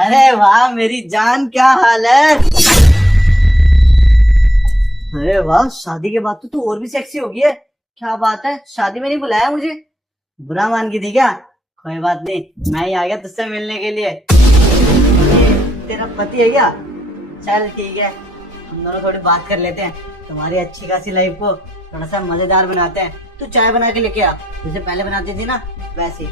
अरे वाह मेरी जान, क्या हाल है? अरे वाह, शादी के बाद तो तू और भी सेक्सी हो गई है। क्या बात है, शादी में नहीं बुलाया मुझे? बुरा मान की थी क्या? कोई बात नहीं, मैं ही आ गया तुझसे मिलने के लिए। ये तेरा पति है क्या? चल ठीक है, हम दोनों थोड़ी बात कर लेते हैं। तुम्हारी अच्छी खासी लाइफ को थोड़ा सा मजेदार बनाते हैं। तू चाय बना के लेके आ, जैसे पहले बनाती थी ना वैसे।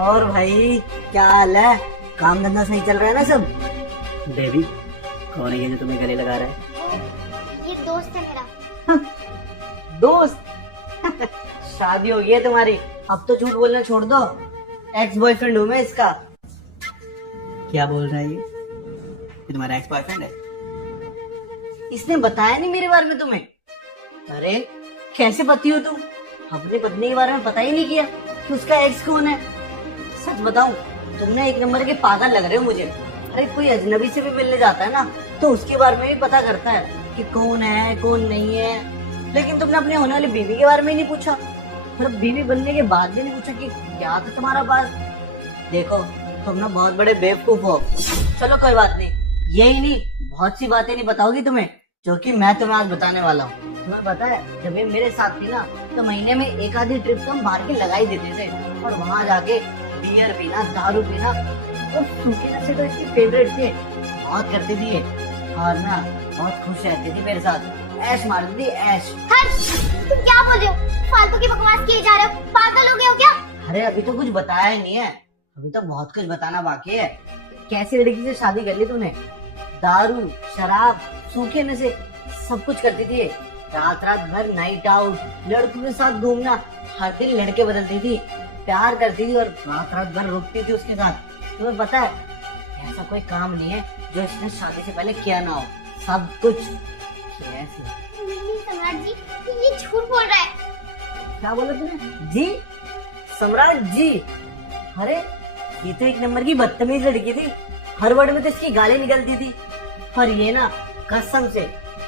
और भाई क्या हाल है? काम धंधा सही चल रहा है ना सब? बेबी, कौन है ये जो तुम्हें गले लगा रहा है? ये दोस्त है मेरा। दोस्त? शादी हो गई है तुम्हारी, अब तो झूठ बोलना छोड़ दो। एक्स बॉयफ्रेंड हूँ मैं इसका। क्या बोल रहा है ये तुम्हारा एक्स बॉयफ्रेंड है? इसने बताया नहीं मेरे बारे में तुम्हें? अरे कैसे पति हो तुम? अपनी पत्नी के बारे में पता ही नहीं किया कि उसका एक्स कौन है। सच बताऊं, तुमने एक नंबर के पागल लग रहे हो मुझे। अरे कोई अजनबी से भी मिलने जाता है ना तो उसके बारे में भी पता करता है कि कौन है कौन नहीं है, लेकिन तुमने अपने होने वाली बीवी के बारे में ही नहीं पूछा। फिर बीवी बनने के बाद भी नहीं पूछा कि क्या था तुम्हारा पास। देखो तुम ना बहुत बड़े बेवकूफ हो। चलो कोई बात नहीं, यही नहीं बहुत सी बातें नहीं बताओगी तुम्हें जो कि मैं तुम्हें आज बताने वाला हूँ। तुम्हें पता है जब ये मेरे साथ थी ना तो महीने में एक आधी ट्रिप तो हम बाहर की लगा ही देते थे, और वहाँ जाके बियर पीना, दारू पीना, तो सूखी नशे तो इसकी फेवरेट थे, बहुत करती थी ये। और ना बहुत खुश रहती थी मेरे साथ, ऐश मारती थी ऐश। हर्ष, तुम क्या बोल रहे हो? फालतू की बकवास किए जा रहे हो, पागल हो गए हो क्या? अरे अभी तो कुछ बताया ही नहीं है, अभी तो बहुत कुछ बताना बाकी है। कैसी लड़की से शादी कर ली तूने? दारू, शराब, सूखे नशे सब कुछ करती थी ये। रात रात भर नाइट आउट, लड़कों के साथ घूमना, हर दिन लड़के बदलती थी, प्यार करती थी और रात रात भर रुकती थी उसके साथ। तुम्हें पता है ऐसा कोई काम नहीं है जो इसने शादी से पहले किया ना हो, सब कुछ किया है इसने। नहीं सम्राट जी, ये झूठ बोल रहा है। क्या बोला तूने? जी? सम्राट जी? अरे ये तो एक नंबर की बदतमीज लड़की थी, हर वर्ड में तो इसकी गाली निकलती थी। और ये ना कसम से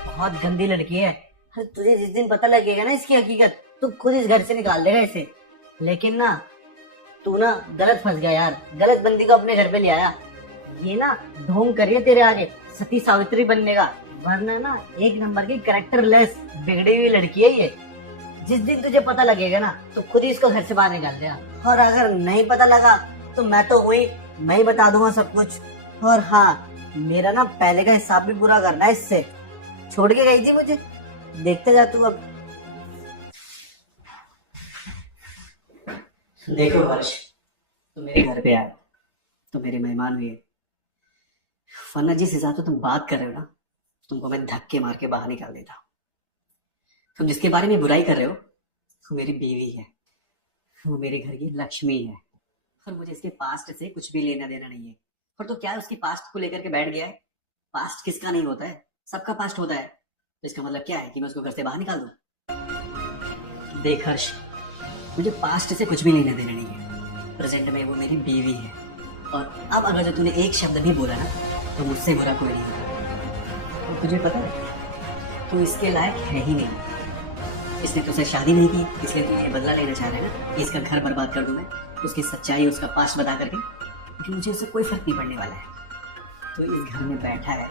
बहुत गंदी लड़की है। अरे तुझे जिस दिन पता लगेगा ना इसकी हकीकत तो खुद इस घर से निकाल देगा इसे। लेकिन ना तू ना गलत फंस गया यार, गलत बंदी को अपने घर पे ले आया। ये ना ढोंग करिए तेरे आगे सती सावित्री बनने का, वरना ना एक नंबर की कैरेक्टरलेस बिगड़ी हुई लड़की है ये। जिस दिन तुझे पता लगेगा ना तो खुद ही इसको घर से बाहर निकाल देगा, और अगर नहीं पता लगा तो मैं तो हुई, मैं ही बता दूंगा सब कुछ। और हाँ, मेरा ना पहले का हिसाब भी पूरा करना है इससे। छोड़ के गई थी मुझे, देखते जा तू अब। देखो हर्ष, तुम मेरे घर पे आए तो मेरे मेहमान हुए, वरना जिस हिसाब से तुम बात कर रहे हो ना तुमको मैं धक्के मार के बाहर निकाल देता। तुम जिसके बारे में बुराई कर रहे हो वो मेरी बीवी है, वो मेरे घर की लक्ष्मी है, और मुझे इसके पास्ट से कुछ भी लेना देना नहीं है। और तो क्या है, उसकी पास्ट को लेकर के बैठ गया है? पास्ट किसका नहीं होता है, सबका पास्ट होता है। तो इसका मतलब क्या है कि मैं उसको घर से बाहर निकाल दूं? देख हर्ष, मुझे पास्ट से कुछ भी लेना देना नहीं है, प्रेजेंट में वो मेरी बीवी है। और अब अगर जो तूने एक शब्द भी बोला ना तो मुझसे बुरा कोई नहीं होगा। और तुझे पता है तू इसके लायक है ही नहीं। इसने तुझसे शादी नहीं की, इसलिए तू ये बदला लेना चाह रहा है ना कि इसका घर बर्बाद कर दूं मैं, उसकी सच्चाई उसका पास्ट बता करके। लेकिन मुझे उससे कोई फर्क नहीं पड़ने वाला है। तो इस घर में बैठा है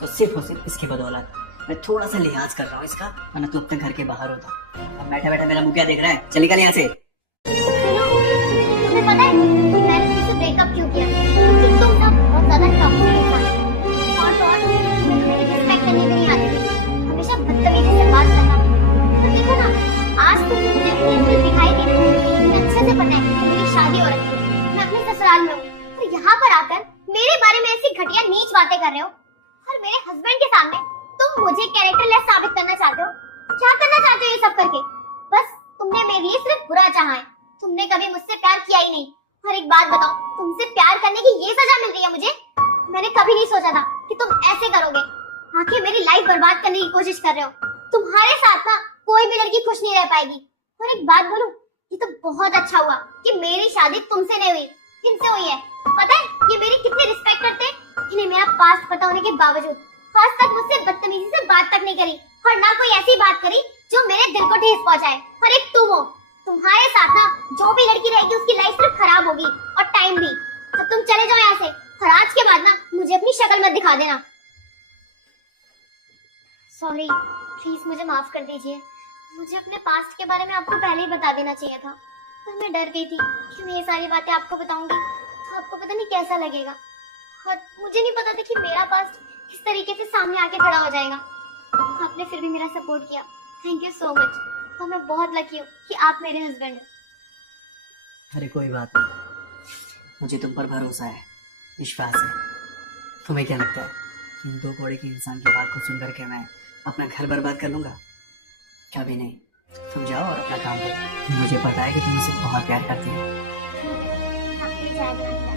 तो सिर्फ और सिर्फ इसकी बदौलत। मैं थोड़ा सा लिहाज कर रहा हूँ इसका, वरना तू अब तक घर के बाहर होता। अब बैठा बैठा मेरा मुंह क्या देख रहा है? चल निकल यहाँ से। तुम्हें पता है मैंने तुमसे ब्रेकअप क्यों किया? क्योंकि तुम ना बहुत ज्यादा टॉक्सिक इंसान हो। और तो और तुम्हें मेरी रिस्पेक्ट करनी भी नहीं आती थी, हमेशा बदतमीजी से बात करना। तो देखो ना, आज तुम मुझे बिल्कुल दिखाई दे रही हो, मुझे अच्छे से पता है मेरी शादी हो रही है, मैं अपने ससुराल में हूँ, और यहाँ पर आकर मेरे बारे में ऐसी घटिया नीच बातें कर रहे हो। और मेरे हस्बैंड के सामने तुम मुझे कैरेक्टरलेस साबित करना चाहते हो। क्या करना चाहते हो ये सब करके? बस तुमने मेरे लिए सिर्फ बुरा चाहा है, तुमने कभी मुझसे प्यार किया ही नहीं। और एक बात बताओ, तुमसे प्यार करने की ये सजा मिल रही है मुझे? मैंने कभी नहीं सोचा था कि तुम ऐसे करोगे, आखिर मेरी लाइफ बर्बाद करने की कोशिश कर रहे हो। तुम्हारे साथ ना कोई भी लड़की खुश नहीं रह पाएगी। और एक बात बोलूं, ये तो बहुत अच्छा हुआ कि मेरी शादी तुमसे नहीं हुई, किनसे हुई है पता है? ये मेरी कितनी रिस्पेक्ट करते हैं, इन्हें मेरा पास्ट पता होने के बावजूद आज तक मुझसे बदतमीजी से बात तक नहीं करी, और ना कोई ऐसी बात करी जो मेरे दिल को ठेस पहुंचाए। और एक तुम हो तुम्हारे साथ ना जो भी लड़की रहेगी उसकी लाइफ सिर्फ खराब होगी, और टाइम भी। तो तुम चले जाओ यहाँ से, और आज के बाद ना मुझे अपनी शक्ल मत दिखा देना। सॉरी, प्लीज मुझे माफ कर दीजिए। मुझे अपने पास्ट के बारे में आपको पहले ही बता देना चाहिए था, पर मैं डर गई थी कि मैं ये सारी बातें आपको बताऊंगी तो आपको पता नहीं कैसा लगेगा, और मुझे नहीं पता था कि मेरा पास्ट किस तरीके से सामने आके खड़ा हो जाएगा। आपने फिर भी मेरा सपोर्ट किया, थैंक यू सो मच। और मैं बहुत लकी हूँ कि आप मेरे हस्बैंड हैं। अरे कोई बात नहीं, मुझे तुम पर भरोसा है, विश्वास है। तुम्हें क्या लगता है कि इन दो कौड़े के इंसान की बात को सुन करके मैं अपना घर बर्बाद कर लूंगा? कभी नहीं। तुम जाओ और अपना काम करो। मुझे पता है कि तुम मुझसे बहुत प्यार करती हो। आपके लिए चाय बनानी है।